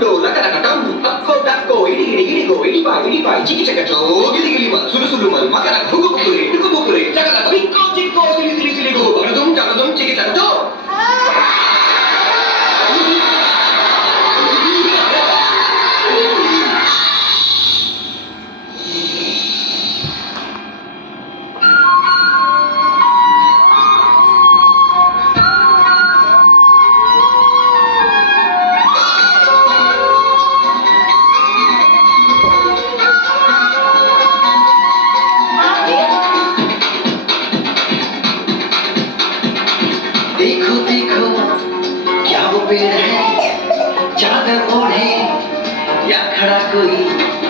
डोंडो लका लका Dandu अक्को टक्को ED ED इडिगो ED पाई चिकी चका चो गिली गिली मल सुलु सुलु मल मका लका हुगु बुकुरे टुकु बुकुरे चका लका बिक्को चिक्को सिली सिली सिली गो बगडुम चिकी चका चो देखो देखो क्या वो पेड़ है चादर ओढ़े या खड़ा कोई